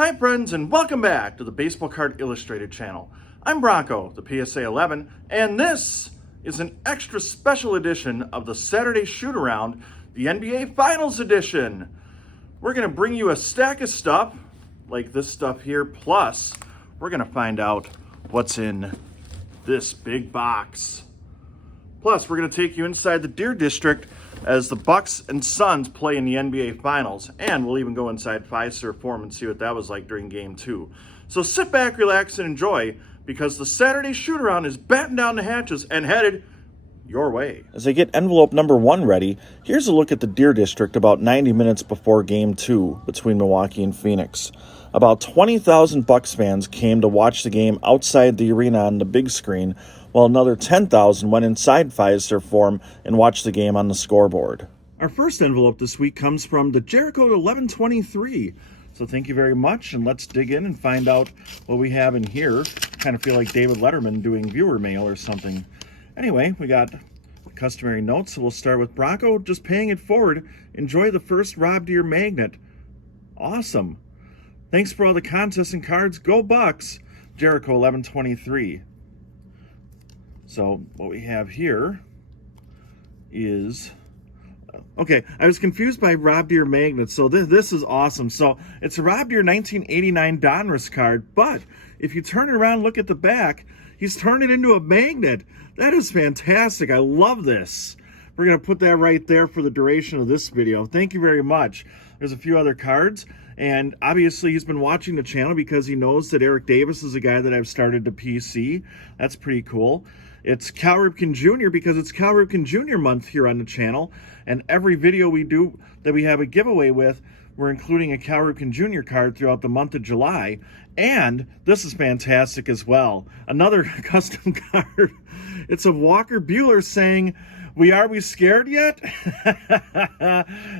Hi friends, and welcome back to the Baseball Card Illustrated channel. I'm Bronko, the PSA 11, and this is an extra special edition of the Saturday Shoot-Around, the NBA Finals edition. We're going to bring you a stack of stuff, like this stuff here, plus we're going to find out what's in this big box. Plus, we're going to take you inside the Deer District as the Bucks and Suns play in the NBA Finals, and we'll even go inside Fiserv Forum and see what that was like during Game 2. So sit back, relax, and enjoy, because the Saturday Shoot-Around is batting down the hatches and headed your way. As I get envelope number 1 ready, here's a look at the Deer District about 90 minutes before Game 2 between Milwaukee and Phoenix. About 20,000 Bucks fans came to watch the game outside the arena on the big screen, while another 10,000 went inside Fiserv Forum and watched the game on the scoreboard. Our first envelope this week comes from the Jericho 1123. So thank you very much, and let's dig in and find out what we have in here. Kind of feel like David Letterman doing viewer mail or something. Anyway, we got customary notes, so we'll start with Bronko, just paying it forward. Enjoy the first Rob Deere magnet. Awesome. Thanks for all the contests and cards. Go Bucks. Jericho 1123. So what we have here is, okay, I was confused by Rob Deere magnets, so this is awesome. So it's a Rob Deere 1989 Donruss card, but if you turn it around, look at the back, he's turned it into a magnet. That is fantastic. I love this. We're going to put that right there for the duration of this video. Thank you very much. There's a few other cards, and obviously he's been watching the channel because he knows that Eric Davis is a guy that I've started to PC. That's pretty cool. It's Cal Ripken Jr. because it's Cal Ripken Jr. month here on the channel, and every video we do that we have a giveaway with, we're including a Cal Ripken Jr. card throughout the month of July. And this is fantastic as well. Another custom card. It's a Walker Buehler saying, Are we scared yet?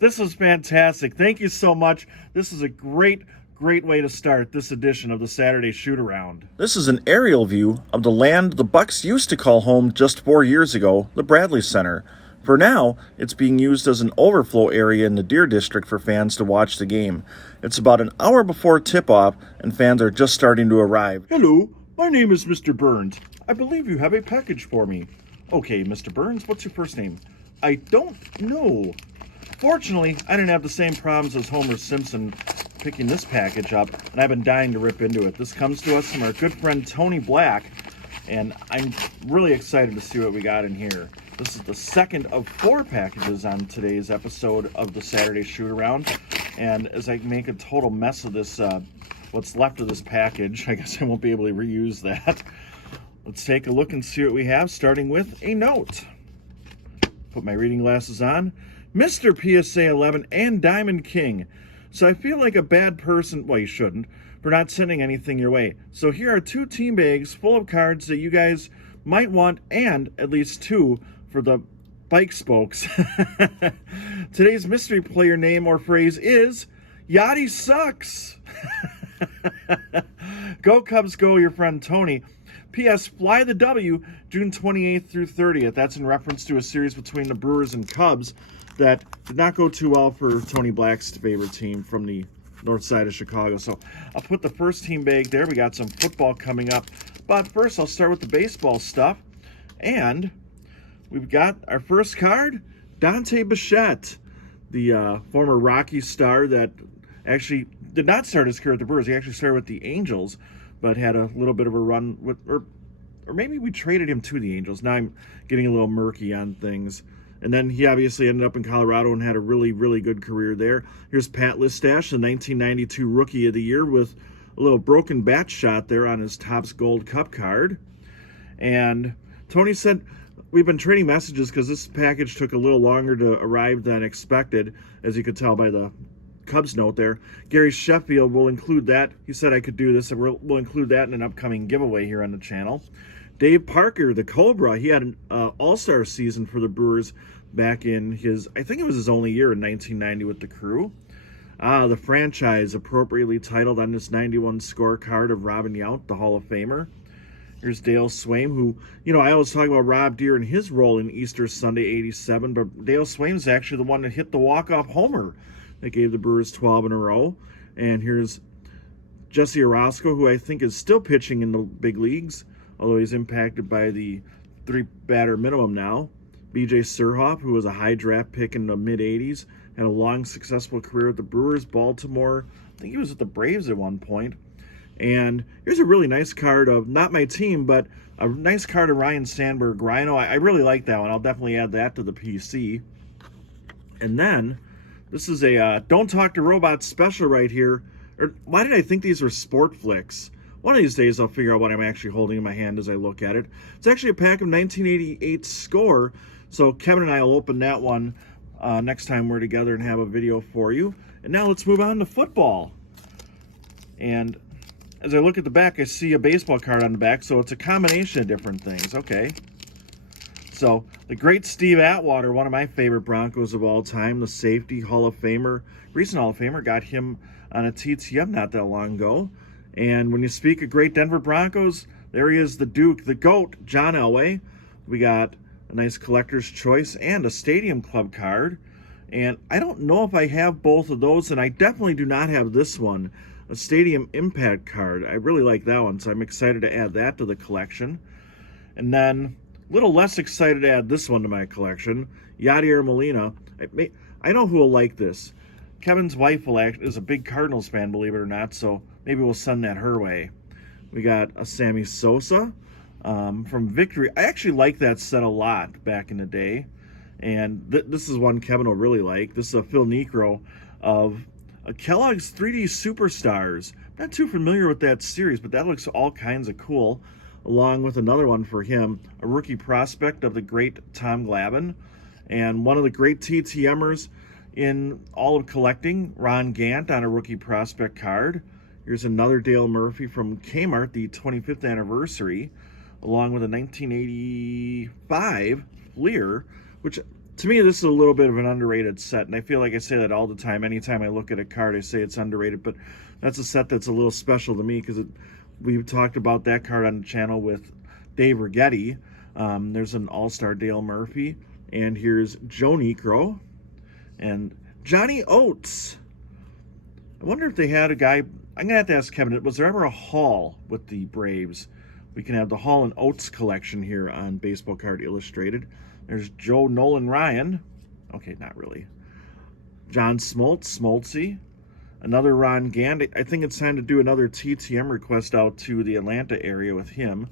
This is fantastic. Thank you so much. This is a great way to start this edition of the Saturday Shoot-Around. This is an aerial view of the land the Bucks used to call home just 4 years ago, the Bradley Center. For now, it's being used as an overflow area in the Deer District for fans to watch the game. It's about an hour before tip-off, and fans are just starting to arrive. Hello, my name is Mr. Burns. I believe you have a package for me. Okay, Mr. Burns, what's your first name? I don't know. Fortunately, I didn't have the same problems as Homer Simpson picking this package up, and I've been dying to rip into it. This comes to us from our good friend Tony Black, and I'm really excited to see what we got in here. This is the second of 4 packages on today's episode of the Saturday Shoot-Around, and as I make a total mess of this, what's left of this package, I guess I won't be able to reuse that. Let's take a look and see what we have, starting with a note. Put my reading glasses on. Mr. PSA 11 and Diamond King. So I feel like a bad person, well, you shouldn't, for not sending anything your way. So here are 2 team bags full of cards that you guys might want, and at least 2 for the bike spokes. Today's mystery player name or phrase is Yachty Sucks. Go Cubs go, your friend Tony. P.S. Fly the W, June 28th through 30th. That's in reference to a series between the Brewers and Cubs that did not go too well for Tony Black's favorite team from the north side of Chicago. So I'll put the first team bag there. We got some football coming up. But first, I'll start with the baseball stuff. And we've got our first card, Dante Bichette, the former Rockies star that actually did not start his career at the Brewers. He actually started with the Angels, but had a little bit of a run with, or maybe we traded him to the Angels. Now I'm getting a little murky on things. And then he obviously ended up in Colorado and had a really good career there. Here's Pat Listash, the 1992 Rookie of the Year, with a little broken bat shot there on his Topps Gold Cup card. And Tony said, we've been trading messages because this package took a little longer to arrive than expected, as you could tell by the Cubs note there. Gary Sheffield will include that. He said I could do this, and we'll include that in an upcoming giveaway here on the channel. Dave Parker, the Cobra, he had an all-star season for the Brewers back in his, I think it was his only year in 1990 with the Crew. The franchise appropriately titled on this 91 scorecard of Robin Yount, the Hall of Famer. Here's Dale Swaim, who, I always talk about Rob Deere and his role in Easter Sunday '87, but Dale Swaim's actually the one that hit the walk-off homer that gave the Brewers 12 in a row. And here's Jesse Orozco, who I think is still pitching in the big leagues, although he's impacted by the 3-batter minimum now. B.J. Surhoff, who was a high draft pick in the mid-'80s, had a long, successful career with the Brewers, Baltimore. I think he was with the Braves at one point. And here's a really nice card of, not my team, but a nice card of Ryan Sandberg Rhino. I really like that one. I'll definitely add that to the PC. And then, this is a Don't Talk to Robots special right here. Or why did I think these were Sport Flicks? One of these days I'll figure out what I'm actually holding in my hand as I look at it. It's actually a pack of 1988 Score. So Kevin and I will open that one next time we're together and have a video for you. And now let's move on to football. And as I look at the back, I see a baseball card on the back, so it's a combination of different things. Okay. So, the great Steve Atwater, one of my favorite Broncos of all time, the safety, Hall of Famer, recent Hall of Famer, got him on a TTM not that long ago. And when you speak of great Denver Broncos, there he is, the Duke, the GOAT, John Elway. We got a nice collector's choice and a Stadium Club card. And I don't know if I have both of those, and I definitely do not have this one, a Stadium Impact card. I really like that one, so I'm excited to add that to the collection. And then, a little less excited to add this one to my collection, Yadier Molina. I know who will like this. Kevin's wife is a big Cardinals fan, believe it or not, so maybe we'll send that her way. We got a Sammy Sosa from Victory. I actually liked that set a lot back in the day, and this is one Kevin will really like. This is a Phil Necro of Kellogg's 3D Superstars. Not too familiar with that series, but that looks all kinds of cool. Along with another one for him, a rookie prospect of the great Tom Glavine, and one of the great TTMers in all of collecting, Ron Gant on a rookie prospect card. Here's another Dale Murphy from Kmart, the 25th anniversary, along with a 1985 Fleer, which to me this is a little bit of an underrated set, and I feel like I say that all the time. Anytime I look at a card, I say it's underrated, but that's a set that's a little special to me because we've talked about that card on the channel with Dave Righetti. There's an All-Star Dale Murphy, and here's Joe Necro and Johnny Oates. I wonder if they had a guy. I'm gonna have to ask Kevin, was there ever a Hall with the Braves? We can have the Hall and Oates collection here on Baseball Card Illustrated. There's Joe Nolan Ryan. Okay, not really. John Smoltzy. Another Ron Gant. I think it's time to do another TTM request out to the Atlanta area with him.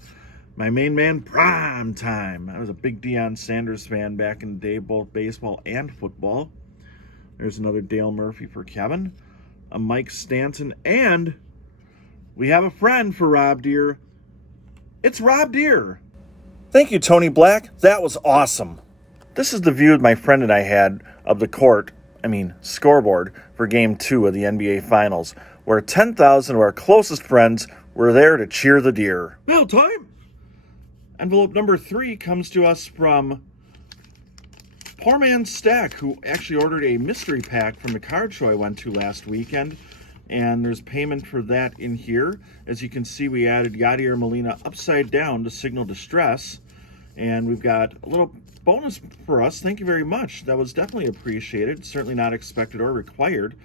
My main man, Prime Time. I was a big Deion Sanders fan back in the day, both baseball and football. There's another Dale Murphy for Kevin. A Mike Stanton. And we have a friend for Rob Deere. It's Rob Deere. Thank you, Tony Black. That was awesome. This is the view my friend and I had of the scoreboard for Game 2 of the NBA Finals, where 10,000 of our closest friends were there to cheer the Deer. Mail time! Envelope number 3 comes to us from Poor Man Stack, who actually ordered a mystery pack from the card show I went to last weekend, and there's payment for that in here. As you can see, we added Yadier Molina upside down to signal distress, and we've got a little bonus for us. Thank you very much. That was definitely appreciated. Certainly not expected or required.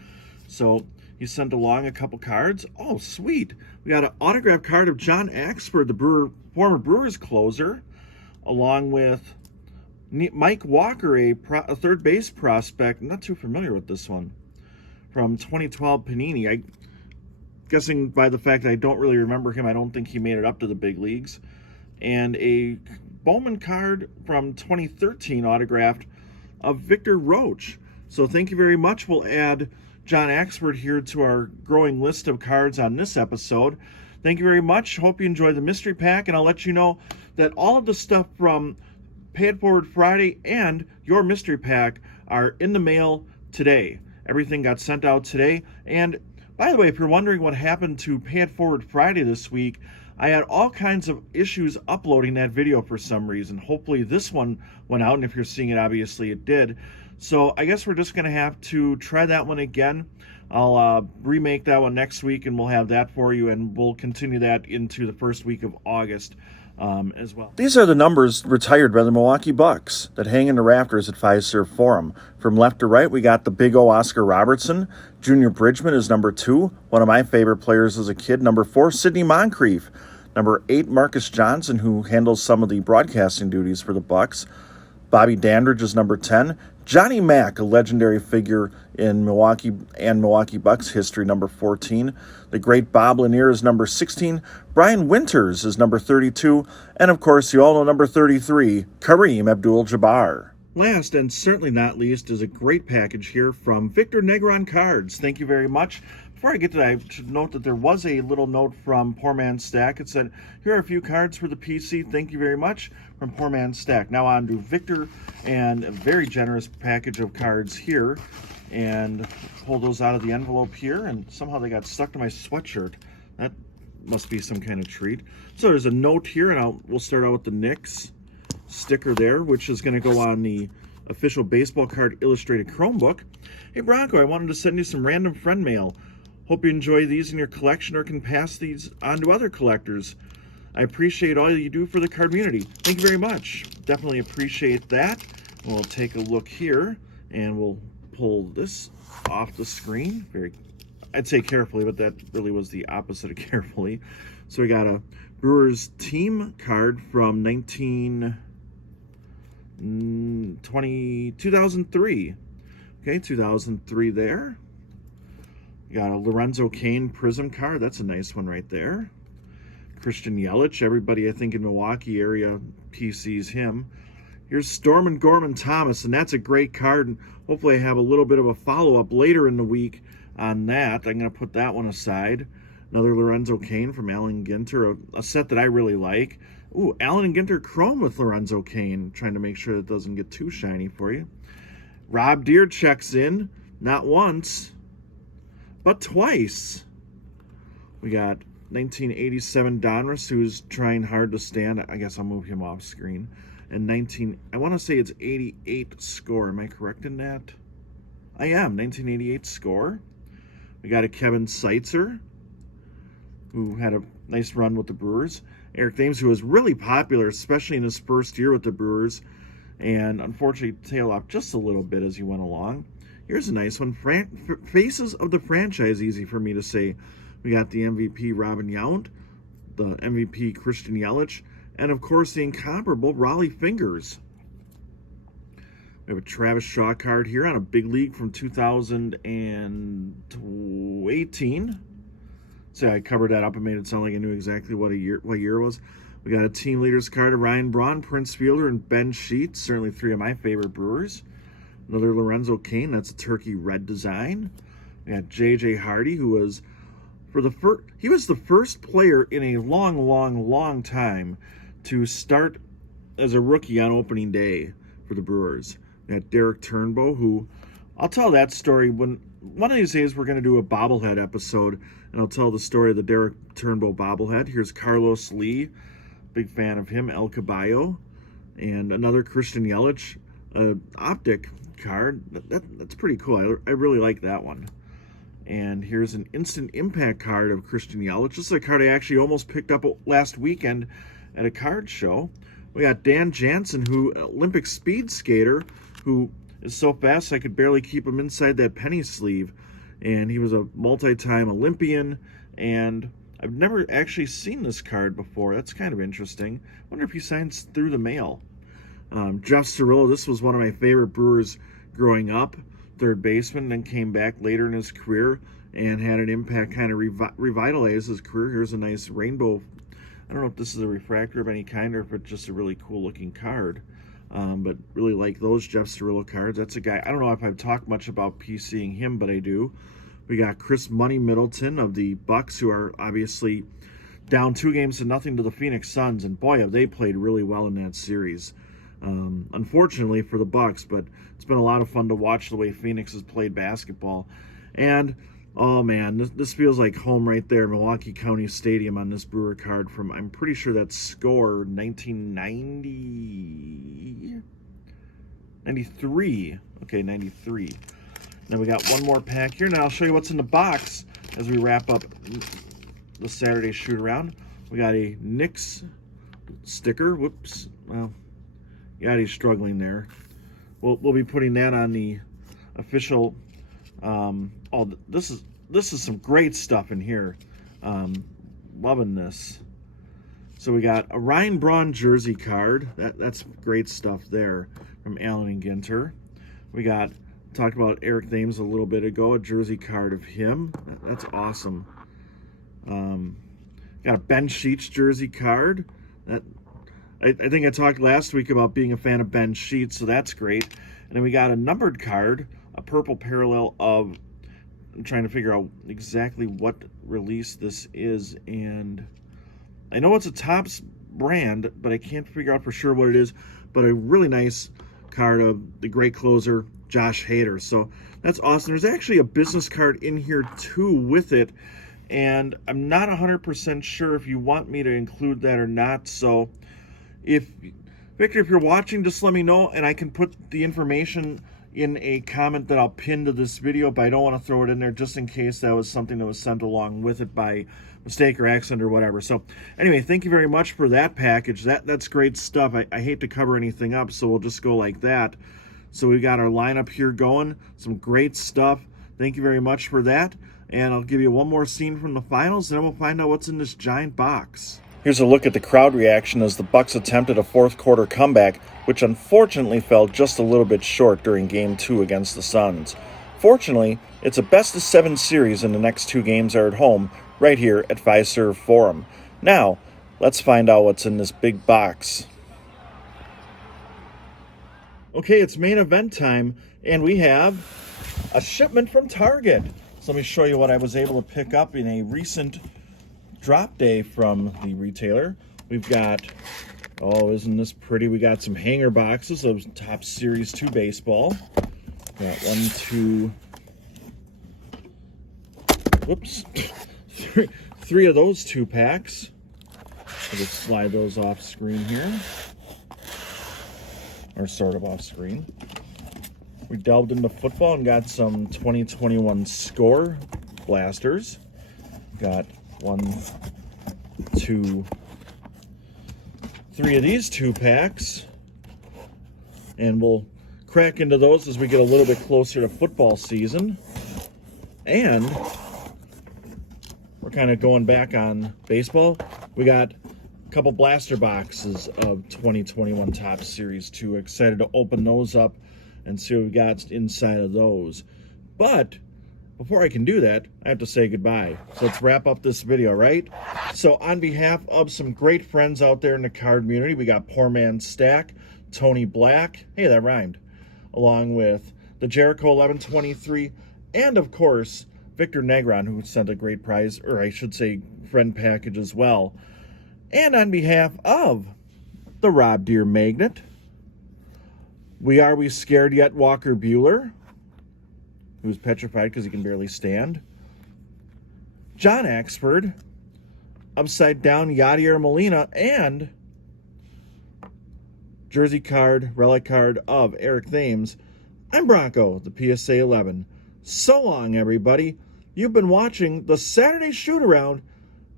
So he sent along a couple cards. Oh, sweet. We got an autographed card of John Axford, the former Brewers closer, along with Mike Walker, a third base prospect. I'm not too familiar with this one. From 2012 Panini. I'm guessing by the fact that I don't really remember him, I don't think he made it up to the big leagues. And a Bowman card from 2013 autographed of Victor Roach. So thank you very much. We'll add John Axford here to our growing list of cards on this episode. Thank you very much. Hope you enjoyed the mystery pack, and I'll let you know that all of the stuff from Pay It Forward Friday and your mystery pack are in the mail today. Everything got sent out today. And by the way, if you're wondering what happened to Pay It Forward Friday this week, I had all kinds of issues uploading that video for some reason. Hopefully this one went out, and if you're seeing it, obviously it did. So I guess we're just going to have to try that one again. I'll remake that one next week, and we'll have that for you, and we'll continue that into the first week of August. as well. These are the numbers retired by the Milwaukee Bucks that hang in the rafters at Fiserv Forum. From left to right, we got the big O Oscar Robertson. Junior Bridgman is number 2, one of my favorite players as a kid. Number 4, Sidney Moncrief. Number 8, Marcus Johnson, who handles some of the broadcasting duties for the Bucks. Bobby Dandridge is number 10. Johnny Mack, a legendary figure in Milwaukee and Milwaukee Bucks history, number 14. The great Bob Lanier is number 16. Brian Winters is number 32. And, of course, you all know number 33, Kareem Abdul-Jabbar. Last and certainly not least is a great package here from Victor Negron Cards. Thank you very much. Before I get to that, I should note that there was a little note from Poor Man's Stack. It said, here are a few cards for the PC. Thank you very much from Poor Man's Stack. Now on to Victor and a very generous package of cards here. And pull those out of the envelope here. And somehow they got stuck to my sweatshirt. That must be some kind of treat. So there's a note here, and we'll start out with the Knicks sticker there, which is going to go on the official baseball card illustrated Chromebook. Hey Bronko, I wanted to send you some random friend mail. Hope you enjoy these in your collection or can pass these on to other collectors. I appreciate all you do for the cardmunity. Thank you very much. Definitely appreciate that. We'll take a look here and we'll pull this off the screen. I'd say carefully, but that really was the opposite of carefully. So we got a Brewers team card from 2003. Okay, 2003 there. We got a Lorenzo Cain Prism card. That's a nice one right there. Christian Yelich. Everybody, I think, in Milwaukee area PCs him. Here's Stormin' Gorman Thomas, and that's a great card. And hopefully I have a little bit of a follow-up later in the week on that. I'm going to put that one aside. Another Lorenzo Cain from Allen Ginter, a set that I really like. Ooh, Allen Ginter Chrome with Lorenzo Cain. Trying to make sure it doesn't get too shiny for you. Rob Deere checks in, not once, but twice. We got 1987 Donruss, who's trying hard to stand. I guess I'll move him off screen. And I want to say it's 88 score. Am I correct in that? I am. 1988 score. We got a Kevin Seitzer, who had a nice run with the Brewers. Eric Thames, who was really popular, especially in his first year with the Brewers, and unfortunately tailed off just a little bit as he went along. Here's a nice one. Faces of the franchise, easy for me to say. We got the MVP Robin Yount, the MVP Christian Yelich, and of course the incomparable Raleigh Fingers. We have a Travis Shaw card here on a big league from 2018. So I covered that up and made it sound like I knew exactly what year it was. We got a team leaders card of Ryan Braun, Prince Fielder, and Ben Sheets. Certainly three of my favorite Brewers. Another Lorenzo Cain. That's a turkey red design. We got J.J. Hardy, who was he was the first player in a long time to start as a rookie on opening day for the Brewers. We got Derek Turnbow, who I'll tell that story when one of these days we're going to do a bobblehead episode, and I'll tell the story of the Derek Turnbow bobblehead. Here's Carlos Lee, big fan of him, El Caballo, and another Christian Yelich optic card. That's pretty cool. I really like that one. And here's an instant impact card of Christian Yelich. This is a card I actually almost picked up last weekend at a card show. We got Dan Jansen, who Olympic speed skater, who is so fast I could barely keep him inside that penny sleeve. And he was a multi-time Olympian, and I've never actually seen this card before. That's kind of interesting. I wonder if he signs through the mail. Jeff Cirillo, this was one of my favorite Brewers growing up, third baseman, then came back later in his career and had an impact, kind of revitalized his career. Here's a nice rainbow. I don't know if this is a refractor of any kind or if it's just a really cool looking card. But really like those Jeff Cirillo cards. That's a guy, I don't know if I've talked much about PCing him, but I do. We got Chris Money Middleton of the Bucks, who are obviously down 2-0 to the Phoenix Suns, and boy, have they played really well in that series. Unfortunately for the Bucks, but it's been a lot of fun to watch the way Phoenix has played basketball. And oh man, this feels like home right there, Milwaukee County Stadium on this Brewer card from, I'm pretty sure that's score 1993. Okay, 93. Then we got one more pack here. Now I'll show you what's in the box as we wrap up the Saturday shoot around. We got a Knicks sticker. Whoops. Well, yeah, he's struggling there. We'll be putting that on the official. Oh, this is some great stuff in here. Loving this. So we got a Ryan Braun jersey card. That's great stuff there from Allen and Ginter. We talked about Eric Thames a little bit ago, a jersey card of him. That's awesome. Got a Ben Sheets jersey card. I think I talked last week about being a fan of Ben Sheets, so that's great. And then we got a numbered card, a purple parallel of, I'm trying to figure out exactly what release this is, and I know it's a Topps brand, but I can't figure out for sure what it is. But a really nice card of the great closer, Josh Hader. So that's awesome. There's actually a business card in here too with it, and I'm not 100% sure if you want me to include that or not. So Victor, if you're watching, just let me know, and I can put the information in a comment that I'll pin to this video, but I don't want to throw it in there just in case that was something that was sent along with it by mistake or accident or whatever. So anyway, thank you very much for that package. That's great stuff. I hate to cover anything up, so we'll just go like that. So we got our lineup here going. Some great stuff. Thank you very much for that. And I'll give you one more scene from the finals, and then we'll find out what's in this giant box. Here's a look at the crowd reaction as the Bucks attempted a fourth quarter comeback, which unfortunately fell just a little bit short during Game 2 against the Suns. Fortunately, it's a best-of-7 series, and the next 2 games are at home, right here at Fiserv Forum. Now, let's find out what's in this big box. Okay, it's main event time, and we have a shipment from Target. So let me show you what I was able to pick up in a recent drop day from the retailer. We've got, oh, isn't this pretty? We got some hanger boxes of Topps Series 2 baseball. Got 1, 2, whoops, three of those 2 packs. I'll just slide those off screen here, or sort of off screen. We delved into football and got some 2021 score blasters. Got 1, 2, 3 of these 2 packs, and we'll crack into those as we get a little bit closer to football season. And we're kind of going back on baseball. We got a couple blaster boxes of 2021 Topps Series 2. Excited to open those up and see what we got inside of those. But before I can do that, I have to say goodbye. So let's wrap up this video, right? So on behalf of some great friends out there in the card community, we got Poor Man Stack, Tony Black, hey, that rhymed, along with the Jericho 1123, and of course, Victor Negron, who sent a great prize, or I should say friend package as well. And on behalf of the Rob Deere Magnet, Are We Scared Yet Walker Bueller, who's petrified because he can barely stand, John Axford, Upside Down Yadier Molina, and jersey card, relic card of Eric Thames. I'm Bronko, the PSA 11. So long, everybody. You've been watching the Saturday Shoot-Around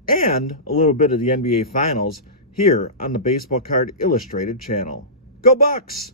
and a little bit of the NBA Finals here on the Baseball Card Illustrated channel. Go Bucks!